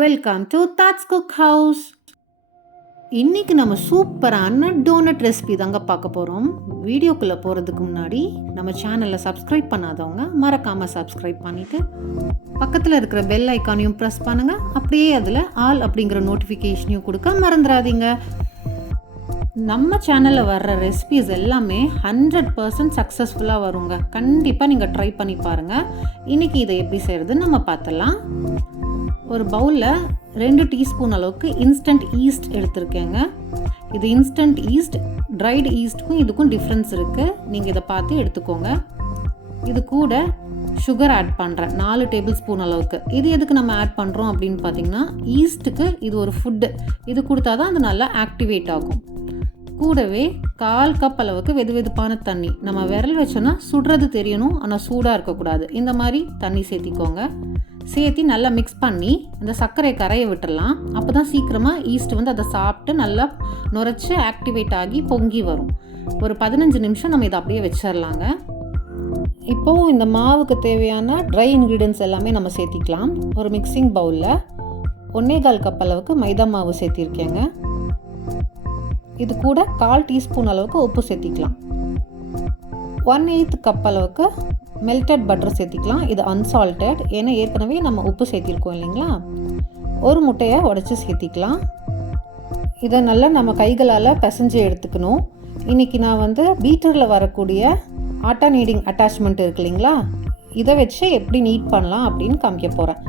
Welcome to thoughts Cookhouse. இன்னைக்கு நம்ம சூப்பரான டோனட் ரெசிபி தாங்க பார்க்க போகிறோம். வீடியோக்குள்ளே போகிறதுக்கு முன்னாடி நம்ம சேனலை சப்ஸ்கிரைப் பண்ணாதவங்க மறக்காமல் சப்ஸ்கிரைப் பண்ணிவிட்டு பக்கத்தில் இருக்கிற பெல் ஐக்கானையும் ப்ரெஸ் பண்ணுங்கள். அப்படியே அதில் ஆல் அப்படிங்கிற நோட்டிஃபிகேஷனையும் கொடுக்க மறந்துடாதீங்க. நம்ம சேனலில் வர்ற ரெசிபிஸ் எல்லாமே 100% சக்ஸஸ்ஃபுல்லாக வருங்க. கண்டிப்பாக நீங்கள் ட்ரை பண்ணி பாருங்கள். இன்றைக்கி இதை எப்படி செய்கிறதுன்னு நம்ம பார்த்துடலாம். ஒரு பவுலில் 2 டீஸ்பூன் அளவுக்கு இன்ஸ்டன்ட் ஈஸ்ட் எடுத்துருக்கேங்க. இது இன்ஸ்டன்ட் ஈஸ்ட், ட்ரைடு ஈஸ்ட்டுக்கும் இதுக்கும் டிஃப்ரென்ஸ் இருக்குது. நீங்கள் இதை பார்த்து எடுத்துக்கோங்க. இது கூட சுகர் ஆட் பண்ணுறேன் 4 டேபிள் ஸ்பூன் அளவுக்கு. இது எதுக்கு நம்ம ஆட் பண்ணுறோம் அப்படின்னு பார்த்தீங்கன்னா, ஈஸ்ட்டுக்கு இது ஒரு ஃபுட்டு. இது கொடுத்தா தான் அது நல்லா ஆக்டிவேட் ஆகும். கூடவே 1/4 கப் அளவுக்கு வெதுவெதுப்பான தண்ணி. நம்ம விரல் வச்சோன்னா சுடுறது தெரியணும், ஆனால் சூடாக இருக்கக்கூடாது. இந்த மாதிரி தண்ணி சேர்த்திக்கோங்க. சேர்த்தி நல்லா மிக்ஸ் பண்ணி அந்த சர்க்கரையை கரைய விட்டுடலாம். அப்போ தான் சீக்கிரமாக ஈஸ்ட் வந்து அதை சாப்பிட்டு நல்லா நுரைச்சி ஆக்டிவேட் ஆகி பொங்கி வரும். ஒரு 15 நிமிஷம் நம்ம இதை அப்படியே வச்சிடலாங்க. இப்போது இந்த மாவுக்கு தேவையான ட்ரை இன்க்ரீடியன்ஸ் எல்லாமே நம்ம சேர்த்திக்கலாம். ஒரு மிக்சிங் பவுலில் 1/4 கப் அளவுக்கு மைதா மாவு சேர்த்திருக்கேங்க. இது கூட 1/4 டீஸ்பூன் அளவுக்கு உப்பு சேர்த்திக்கலாம். 1/8 கப் அளவுக்கு மெல்டட் பட்டர் சேர்த்திக்கலாம். இது அன்சால்டட், ஏன்னா ஏற்கனவே நம்ம உப்பு சேர்த்திருக்கோம் இல்லைங்களா. ஒரு முட்டையை உடச்சி சேர்த்திக்கலாம். இதை நல்லா நம்ம கைகளால் பிசைஞ்சு எடுத்துக்கணும். இன்றைக்கி நான் வந்து பீட்டரில் வரக்கூடிய ஆட்டா நீடிங் அட்டாச்மெண்ட் இருக்கு இல்லைங்களா, இதை வச்சு எப்படி நீட் பண்ணலாம் அப்படின்னு காமிக்க போகிறேன்.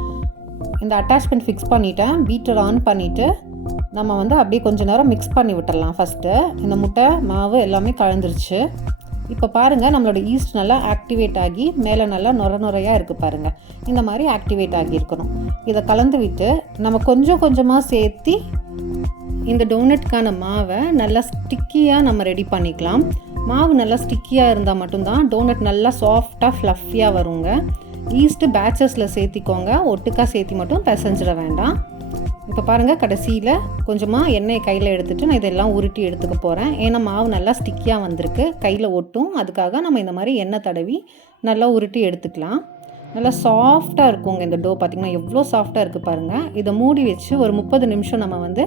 இந்த அட்டாச்மெண்ட் ஃபிக்ஸ் பண்ணிவிட்டேன். பீட்டர் ஆன் பண்ணிவிட்டு நம்ம வந்து அப்படியே கொஞ்சம் நேரம் மிக்ஸ் பண்ணி விட்டுடலாம். ஃபஸ்ட்டு இந்த முட்டை மாவு எல்லாமே கலந்துருச்சு. இப்போ பாருங்கள், நம்மளோட ஈஸ்ட் நல்லா ஆக்டிவேட் ஆகி மேலே நல்லா நுரையாக இருக்குது பாருங்கள். இந்த மாதிரி ஆக்டிவேட் ஆகியிருக்கணும். இதை கலந்து விட்டு நம்ம கொஞ்சம் கொஞ்சமாக சேர்த்தி இந்த டோனட்கான மாவை நல்லா ஸ்டிக்கியாக நம்ம ரெடி பண்ணிக்கலாம். மாவு நல்லா ஸ்டிக்கியாக இருந்தால் மட்டும்தான் டோனட் நல்லா சாஃப்டாக ஃப்ளஃபியாக வருங்க. ஈஸ்ட்டு பேட்சஸில் சேர்த்திக்கோங்க, ஒட்டுக்காக சேர்த்தி மட்டும் பிசைஞ்சிட வேண்டாம். இப்போ பாருங்கள், கடைசியில் கொஞ்சமாக எண்ணெய் கையில் எடுத்துகிட்டு நான் இதெல்லாம் உருட்டி எடுத்துக்க போகிறேன். ஏன்னா மாவு நல்லா ஸ்டிக்கியாக வந்திருக்கு, கையில் ஒட்டும். அதுக்காக நம்ம இந்த மாதிரி எண்ணெய் தடவி நல்லா உருட்டி எடுத்துக்கலாம். நல்லா சாஃப்டாக இருக்குங்க இந்த டோ. பார்த்திங்கன்னா எவ்வளோ சாஃப்டாக இருக்குது பாருங்கள். இதை மூடி வச்சு ஒரு 30 நிமிஷம் நம்ம வந்து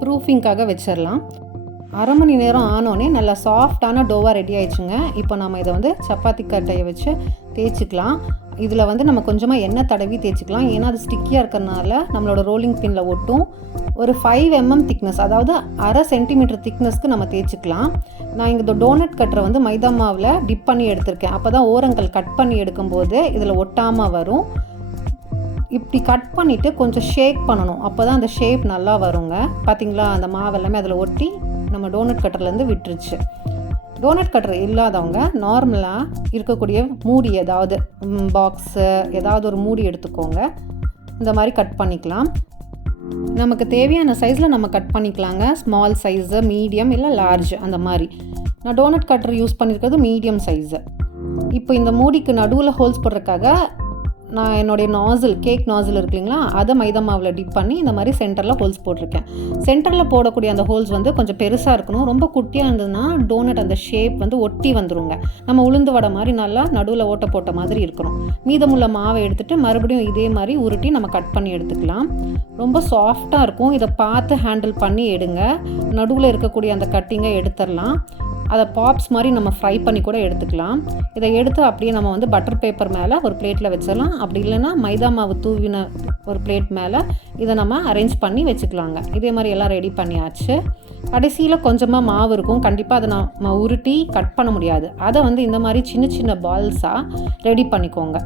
ப்ரூஃபிங்காக வச்சிடலாம். 1/2 மணி நேரம் ஆனோடனே நல்லா சாஃப்டான டோவாக ரெடி ஆயிடுச்சுங்க. இப்போ நம்ம இதை வந்து சப்பாத்தி கட்டையை வச்சு தேய்ச்சிக்கலாம். இதில் வந்து நம்ம கொஞ்சமாக எண்ணெய் தடவி தேய்ச்சிக்கலாம். ஏன்னா அது ஸ்டிக்கியாக இருக்கிறனால நம்மளோட ரோலிங் பின்னில் ஒட்டும். ஒரு 5 mm திக்னஸ், அதாவது 1/2 சென்டிமீட்டர் திக்னஸ்க்கு நம்ம தேய்ச்சிக்கலாம். நான் இங்கே இந்த டோனட் கட்டரை வந்து மைதா மாவில் டிப் பண்ணி எடுத்திருக்கேன். அப்போ தான் ஓரங்கள் கட் பண்ணி எடுக்கும்போது இதில் ஒட்டாமல் வரும். இப்படி கட் பண்ணிவிட்டு கொஞ்சம் ஷேக் பண்ணணும். அப்போ தான் அந்த ஷேப் நல்லா வருங்க. பார்த்திங்களா, அந்த மாவு எல்லாமே அதில் ஒட்டி நம்ம டோனட் கட்டர்லேருந்து விட்டுருச்சு. டோனட் கட்டர் இல்லாதவங்க நார்மலாக இருக்கக்கூடிய மூடி, ஏதாவது பாக்ஸு ஏதாவது ஒரு மூடி எடுத்துக்கோங்க. இந்த மாதிரி கட் பண்ணிக்கலாம். நமக்கு தேவையான சைஸில் நம்ம கட் பண்ணிக்கலாங்க. ஸ்மால் சைஸு, மீடியம் இல்லை லார்ஜ், அந்த மாதிரி. நான் டோனட் கட்டர் யூஸ் பண்ணியிருக்கிறது மீடியம் சைஸு. இப்போ இந்த மூடிக்கு நடுவில் ஹோல்ஸ் போடுறதுக்காக நான் என்னுடைய நாசில், கேக் நாசில் இருக்கு இல்லைங்களா, அதை மைதா மாவில் டிப் பண்ணி இந்த மாதிரி சென்டரில் ஹோல்ஸ் போட்டிருக்கேன். சென்டரில் போடக்கூடிய அந்த ஹோல்ஸ் வந்து கொஞ்சம் பெருசாக இருக்கணும். ரொம்ப குட்டியாக இருந்ததுன்னா டோனட் அந்த ஷேப் வந்து ஒட்டி வந்துருங்க. நம்ம உளுந்து வடை மாதிரி நல்லா நடுவில் ஓட்ட போட்ட மாதிரி இருக்கணும். மீதமுள்ள மாவை எடுத்துகிட்டு மறுபடியும் இதே மாதிரி உருட்டி நம்ம கட் பண்ணி எடுத்துக்கலாம். ரொம்ப சாஃப்டாக இருக்கும். இதை பார்த்து ஹேண்டில் பண்ணி எடுங்க. நடுவில் இருக்கக்கூடிய அந்த கட்டிங்கை எடுத்துடலாம். அதை பாப்ஸ் மாதிரி நம்ம ஃப்ரை பண்ணி கூட எடுத்துக்கலாம். இதை எடுத்து அப்படியே நம்ம வந்து பட்டர் பேப்பர் மேலே ஒரு பிளேட்டில் வச்சிடலாம். அப்படி இல்லைன்னா மைதா மாவு தூவின ஒரு பிளேட் மேலே இதை நம்ம அரேஞ்ச் பண்ணி வச்சுக்கலாங்க. இதே மாதிரி எல்லாம் ரெடி பண்ணியாச்சு. கடைசியில் கொஞ்சமாக மாவு இருக்கும். கண்டிப்பாக அதை நம்ம உருட்டி கட் பண்ண முடியாது. அதை வந்து இந்த மாதிரி சின்ன சின்ன பால்ஸாக ரெடி பண்ணிக்கோங்க.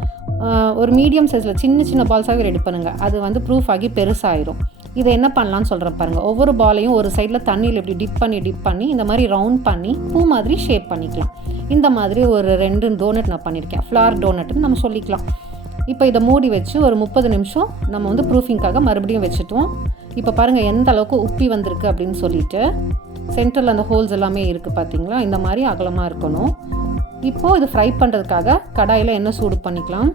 ஒரு மீடியம் சைஸில் சின்ன சின்ன பால்ஸாகவே ரெடி பண்ணுங்கள். அது வந்து ப்ரூஃப் ஆகி பெருசாகிடும். இதை என்ன பண்ணலான்னு சொல்கிறேன் பாருங்கள். ஒவ்வொரு பாலையும் ஒரு சைடில் தண்ணியில் இப்படி டிப் பண்ணி இந்த மாதிரி ரவுண்ட் பண்ணி பூ மாதிரி ஷேப் பண்ணிக்கலாம். இந்த மாதிரி ஒரு 2 டோனட் நான் பண்ணியிருக்கேன். ஃப்ளார் டோனட்னு நம்ம சொல்லிக்கலாம். இப்போ இதை மூடி வச்சு ஒரு 30 நிமிஷம் நம்ம வந்து ப்ரூஃபிங்காக மறுபடியும் வச்சுட்டோம். இப்போ பாருங்கள் எந்த அளவுக்கு உப்பி வந்திருக்கு அப்படின்னு சொல்லிட்டு. சென்டரில் அந்த ஹோல்ஸ் எல்லாமே இருக்குது பார்த்தீங்களா, இந்த மாதிரி அகலமாக இருக்கணும். இப்போது இது ஃப்ரை பண்ணுறதுக்காக கடாயில் எண்ணெய் சூடு பண்ணிக்கலாம்.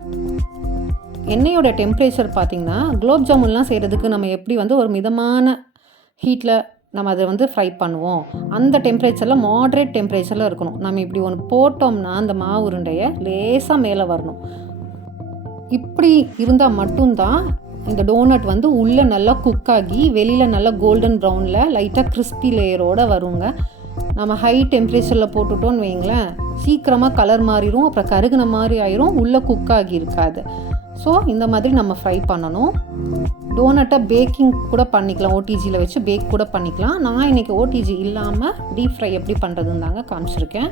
எண்ணெயோட டெம்பரேச்சர் பார்த்திங்கன்னா, குலோப் ஜாமுன்லாம் செய்கிறதுக்கு நம்ம எப்படி வந்து ஒரு மிதமான ஹீட்டில் நம்ம அதை வந்து ஃப்ரை பண்ணுவோம், அந்த டெம்பரேச்சரில் மாட்ரேட் டெம்பரேச்சரில் இருக்கணும். நம்ம இப்படி ஒன்று போட்டோம்னா அந்த மாவு உருண்டையை லேசாக மேலே வரணும். இப்படி இருந்தால் மட்டும்தான் இந்த டோனட் வந்து உள்ளே நல்லா குக் ஆகி வெளியில் நல்லா கோல்டன் ப்ரௌனில் லைட்டாக கிறிஸ்பி லேயரோடு வருங்க. நம்ம ஹை டெம்பரேச்சரில் போட்டுட்டோன்னு வைங்களேன், சீக்கிரமாக கலர் மாறிடும், அப்புறம் கருகுன மாதிரி ஆயிரும், உள்ளே குக் ஆகி இருக்காது. ஸோ இந்த மாதிரி நம்ம ஃப்ரை பண்ணணும். டோனட்டை பேக்கிங் கூட பண்ணிக்கலாம், ஓடிஜியில் வச்சு பேக் கூட பண்ணிக்கலாம். நான் இன்றைக்கி ஓடிஜி இல்லாமல் டீப் ஃப்ரை எப்படி பண்ணுறதுன்னு தாங்க காமிச்சிருக்கேன்.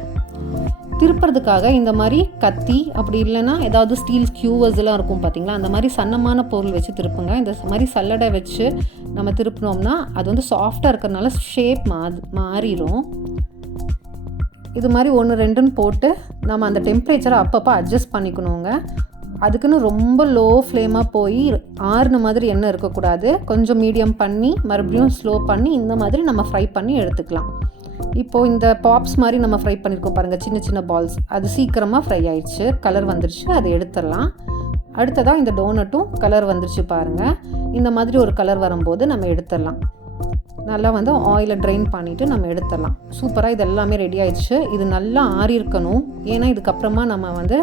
திருப்புறதுக்காக இந்த மாதிரி கத்தி, அப்படி இல்லைன்னா ஏதாவது ஸ்டீல் ஸ்கியூவர்ஸ்லாம் இருக்கும் பார்த்தீங்களா, அந்த மாதிரி சன்னமான பொருள் வச்சு திருப்புங்க. இந்த மாதிரி சல்லடை வச்சு நம்ம திருப்பினோம்னா அது வந்து சாஃப்டாக இருக்கிறதுனால ஷேப் மாறிடும். இது மாதிரி 1-2ன்னு போட்டு நம்ம அந்த டெம்பரேச்சரை அப்பப்போ அட்ஜஸ்ட் பண்ணிக்கணுங்க. அதுக்குன்னு ரொம்ப லோ ஃப்ளேமாக போய் ஆறுன மாதிரி எண்ணெய் இருக்கக்கூடாது. கொஞ்சம் மீடியம் பண்ணி மறுபடியும் ஸ்லோ பண்ணி இந்த மாதிரி நம்ம ஃப்ரை பண்ணி எடுத்துக்கலாம். இப்போது இந்த பாப்ஸ் மாதிரி நம்ம ஃப்ரை பண்ணியிருக்கோம் பாருங்கள், சின்ன சின்ன பால்ஸ், அது சீக்கிரமாக ஃப்ரை ஆயிடுச்சு, கலர் வந்துருச்சு, அதை எடுத்துடலாம். அடுத்ததாக இந்த டோனட்டும் கலர் வந்துருச்சு பாருங்கள். இந்த மாதிரி ஒரு கலர் வரும்போது நம்ம எடுத்துடலாம். நல்லா வந்து ஆயிலை ட்ரைன் பண்ணிவிட்டு நம்ம எடுத்துடலாம். சூப்பராக இது எல்லாமே ரெடி ஆயிடுச்சு. இது நல்லா ஆறி இருக்கணும், ஏன்னா இதுக்கப்புறமா நம்ம வந்து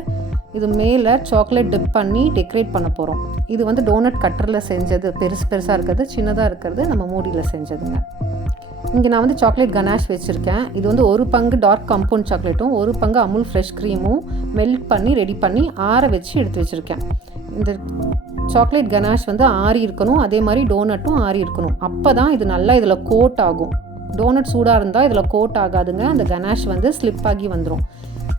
இது மேலே சாக்லேட் டிப் பண்ணி டெக்கரேட் பண்ண போகிறோம். இது வந்து டோனட் கட்டரில் செஞ்சது, பெருசாக இருக்கிறது, சின்னதாக இருக்கிறது நம்ம மூடியில் செஞ்சதுங்க. இங்கே நான் வந்து சாக்லேட் கனாஷ் வச்சுருக்கேன். இது வந்து 1 பங்கு டார்க் காம்பவுண்ட் சாக்லேட்டும் 1 பங்கு அமுல் ஃப்ரெஷ் க்ரீமும் மெல்ட் பண்ணி ரெடி பண்ணி ஆற வச்சு எடுத்து வச்சுருக்கேன். இந்த சாக்லேட் கனாஷ் வந்து ஆறி இருக்கணும், அதே மாதிரி டோனட்டும் ஆறி இருக்கணும். அப்போ தான் இது நல்லா இதில் கோட் ஆகும். டோனட் சூடாக இருந்தால் இதில் கோட் ஆகாதுங்க, அந்த கனாஷ் வந்து ஸ்லிப் ஆகி வந்துடும்.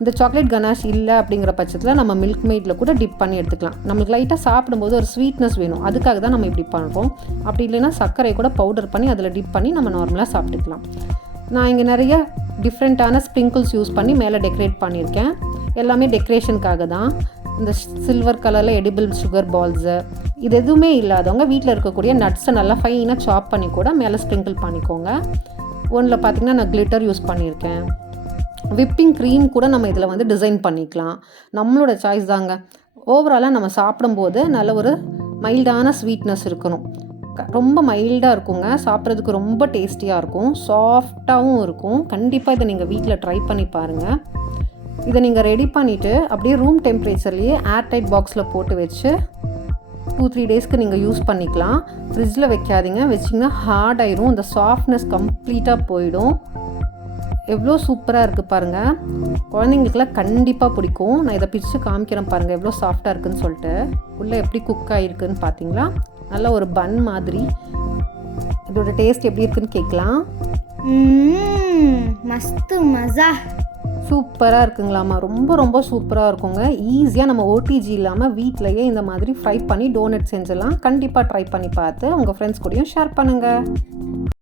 இந்த சாக்லேட் கனாஷ் இல்லை அப்படிங்கிற பட்சத்தில் நம்ம மில்க் மெய்டில் கூட டிப் பண்ணி எடுத்துக்கலாம். நம்மளுக்கு லைட்டாக சாப்பிடும்போது ஒரு ஸ்வீட்னஸ் வேணும், அதுக்காக தான் நம்ம இப்படி பண்ணுறோம். அப்படி இல்லைன்னா சர்க்கரை கூட பவுடர் பண்ணி அதில் டிப் பண்ணி நம்ம நார்மலாக சாப்பிட்டுக்கலாம். நான் இங்கே நிறைய டிஃப்ரெண்ட்டான ஸ்ப்ரிங்கிள்ஸ் யூஸ் பண்ணி மேலே டெக்கரேட் பண்ணியிருக்கேன். எல்லாமே டெக்கரேஷனுக்காக தான். இந்த சில்வர் கலரில் எடிபிள் சுகர் பால்ஸு, இது எதுவுமே இல்லாதவங்க வீட்டில் இருக்கக்கூடிய நட்ஸை நல்லா ஃபைனாக சாப் பண்ணி கூட மேலே ஸ்ப்ரிங்கிள் பண்ணிக்கோங்க. ஒன்றில் பார்த்திங்கன்னா நான் கிளிட்டர் யூஸ் பண்ணியிருக்கேன். விப்பிங் க்ரீம் கூட நம்ம இதில் வந்து டிசைன் பண்ணிக்கலாம், நம்மளோட சாய்ஸ் தாங்க. ஓவராலாக நம்ம சாப்பிடும்போது நல்ல ஒரு மைல்டான ஸ்வீட்னஸ் இருக்கணும். ரொம்ப மைல்டாக இருக்குங்க, சாப்பிட்றதுக்கு ரொம்ப டேஸ்டியாக இருக்கும், சாஃப்டாகவும் இருக்கும். கண்டிப்பாக இதை நீங்கள் வீட்டில் ட்ரை பண்ணி பாருங்கள். இதை நீங்கள் ரெடி பண்ணிவிட்டு அப்படியே ரூம் டெம்பரேச்சர்லேயே ஏர்டைட் பாக்ஸில் போட்டு வச்சு 2-3 டேஸ்க்கு நீங்கள் யூஸ் பண்ணிக்கலாம். ஃப்ரிட்ஜில் வைக்காதீங்க, வச்சிங்கன்னா ஹார்ட் ஆயிரும், அந்த சாஃப்ட்னஸ் கம்ப்ளீட்டாக போயிடும். எவ்வளோ சூப்பராக இருக்குது பாருங்கள், குழந்தைங்களுக்குலாம் கண்டிப்பாக பிடிக்கும். நான் இதை பிரித்து காமிக்கிறேன் பாருங்கள், எவ்வளோ சாஃப்டாக இருக்குதுன்னு சொல்லிட்டு. உள்ளே எப்படி குக் ஆகிருக்குன்னு பார்த்தீங்களா, நல்லா ஒரு பன் மாதிரி. இதோட டேஸ்ட் எப்படி இருக்குன்னு கேட்கலாம். மஸ்து மஸா, சூப்பராக இருக்குங்களாம்மா, ரொம்ப ரொம்ப சூப்பராக இருக்குங்க. ஈஸியாக நம்ம ஓடிஜி இல்லாமல் வீட்டிலையே இந்த மாதிரி ஃப்ரை பண்ணி டோனட் செஞ்சலாம். கண்டிப்பாக ட்ரை பண்ணி பார்த்து உங்கள் ஃப்ரெண்ட்ஸ் கூடயும் ஷேர் பண்ணுங்கள்.